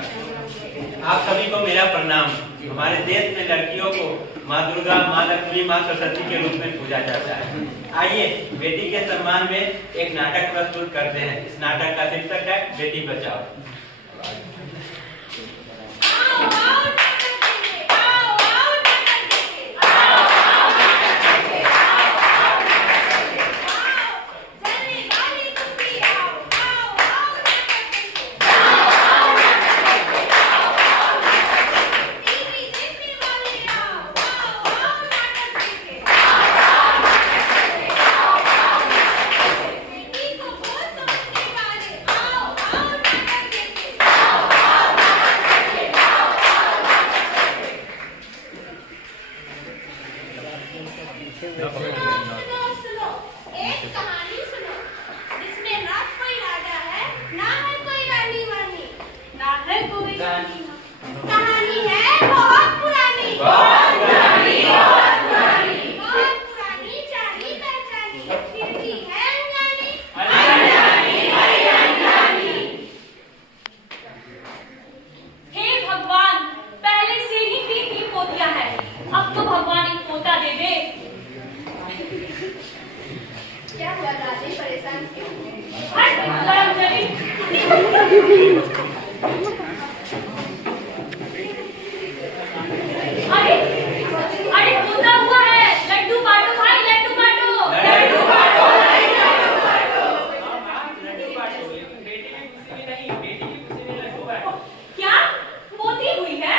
नमस्कार। आप सभी को मेरा प्रणाम। हमारे देश में लड़कियों को माँ दुर्गा, माँ लक्ष्मी, माँ सरस्वती के रूप में पूजा जाता है। आइए बेटी के सम्मान में एक नाटक प्रस्तुत करते हैं। इस नाटक का शीर्षक है बेटी बचाओ। सुनो, एक कहानी सुनो, जिसमें ना कोई राजा है, ना है कोई रानी वानी, ना है कोई कहानी है बहुत पुरानी, बहुत पुरानी, बहुत पुरानी, बहुत पुरानी, जानी पहचानी, फिर भी है अनजानी, अनजानी, अनजानी। हे भगवान, पहले से ही 3 पोतियां हैं, अब तो भगवान एक पोता दे दे। क्या हुआ दादी, परेशान क्यों? अरे अरे पोता हुआ है, लड्डू बांटो भाई, लड्डू बांटो, लड्डू बांटो, लड्डू बांटो। बेटी की खुशी में नहीं, बेटी की खुशी में लड्डू बांटो। क्या पोती हुई है?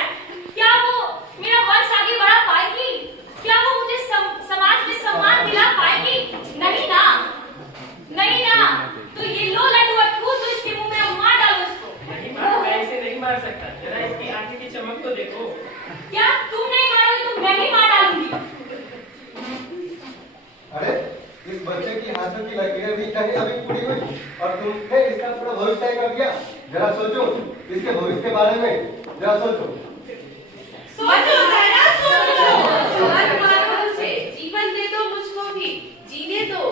क्या वो मेरा वंश आगे बढ़ा पाएगी? क्या वो मुझे समाज में सम्मान दिला पाएगी? नहीं ना, नहीं ना। तो ये लो लड्डू, अटकू तो इसके मुंह में मार डालो इसको। नहीं माँ, मैं इसे नहीं मार सकता। जरा इसकी आंखें की चमक तो देखो। क्या तुम नहीं मारोगे तो मैं ही मार डालूंगी। अरे इस बच्चे की हाथों की लकीरें भी कहीं अभी पूरी हुई और तुमने इसका पूरा भविष्य तय कर दिया। जरा सोचो इसके भविष्य के बारे में, जरा सोचो। सोचो जरा, सोचो। मत मारो मुझे, जीवन दे दो मुझको भी, जीने दो,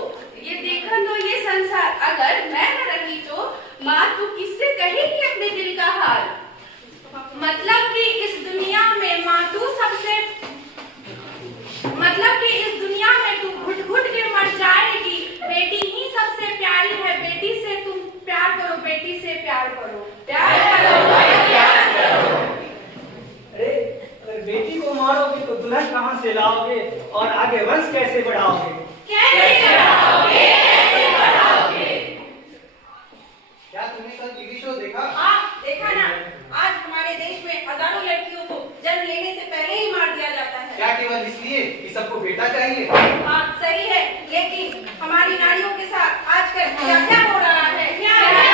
ये देखन दो ये संसार। अगर मैं न रही तो माँ तू किससे कहेगी अपने दिल का हाल? मतलब कि इस दुनिया में माँ तू सबसे, मतलब कि इस दुनिया में तू घुट घुट के मर जाएगी। बेटी ही सबसे प्यारी है, बेटी से तुम प्यार करो, बेटी से प्यार करो, प्यार करो, प्यार करो। अरे अगर बेटी को मारोगे तो दुल्हन कहाँ से लाओगे और आगे वंश कैसे बढ़ाओगे? कैसे बढ़ाओगे, कैसे बढ़ाओगे? क्या तुमने कल टीवी शो देखा? हाँ देखा ना, आज हमारे देश में हजारों लड़कियों को जन्म लेने से पहले ही मार दिया जाता है। क्या केवल इसलिए कि सबको बेटा चाहिए? हाँ सही है, लेकिन हमारी नारियों के साथ आजकल क्या क्या हो रहा है? क्या हो रहा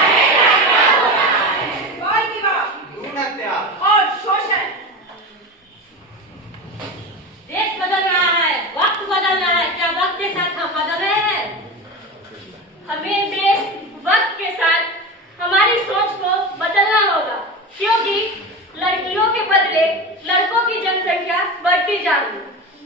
है? क्या हो रहा है? बाल विवाह, भ्रूण हत्या और शोषण। देश बदल रहा है, वक्त बदल रहा है, क्या वक्त के साथ हम बदल रहे हैं? हमें देश वक्त के साथ हमारी सोच को बदलना होगा, क्योंकि लड़कियों के बदले लड़कों की जनसंख्या बढ़ती जा रही है।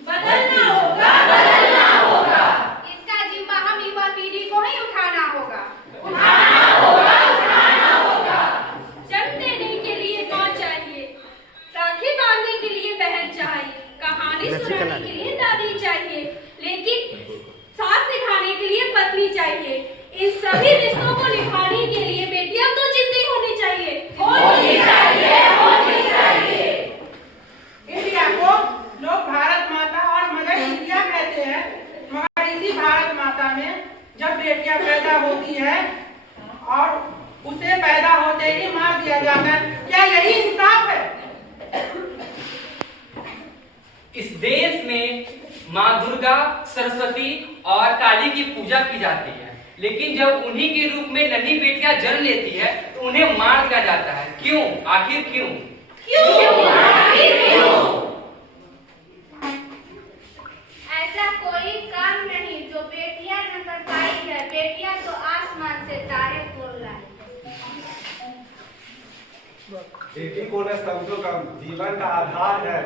बदलना होगा, बदलना होगा। इसका जिम्मा हम युवा पीढ़ी को ही उठाना होगा, उठाना होगा, उठाना होगा। जन्म देने के लिए माँ चाहिए, राखी बांधने के लिए बहन चाहिए, कहानी सुनाने के लिए दादी चाहिए, लेकिन साथ निभाने के लिए पत्नी चाहिए। इन सभी रिश्तों को निभाने के लिए बेटियां तो जिंदी होनी चाहिए, होनी चाहिए, होनी चाहिए। इंडिया को लोग भारत माता और मदर इंडिया कहते हैं, मगर इसी भारत माता में जब बेटियां पैदा होती है और उसे पैदा होते ही मार दिया जाता है, क्या यही इंसाफ है? इस देश में माँ दुर्गा, सरस्वती और काली की पूजा की जाती है, लेकिन जब उन्हीं के रूप में नन्ही बेटियां जन्म लेती है तो उन्हें मार दिया जाता है। क्यों? आखिर क्यों? ऐसा कोई काम नहीं जो बेटियां न कर पाई है, बेटियां तो आसमान से तारे बोल लाई। बेटी को न समझो कम, जीवन का आधार है,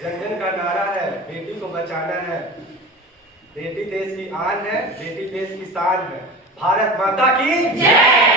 जन जन का नारा है, बेटी को बचाना है। बेटी देश की आन है, बेटी देश की शान है। भारत माता की जय।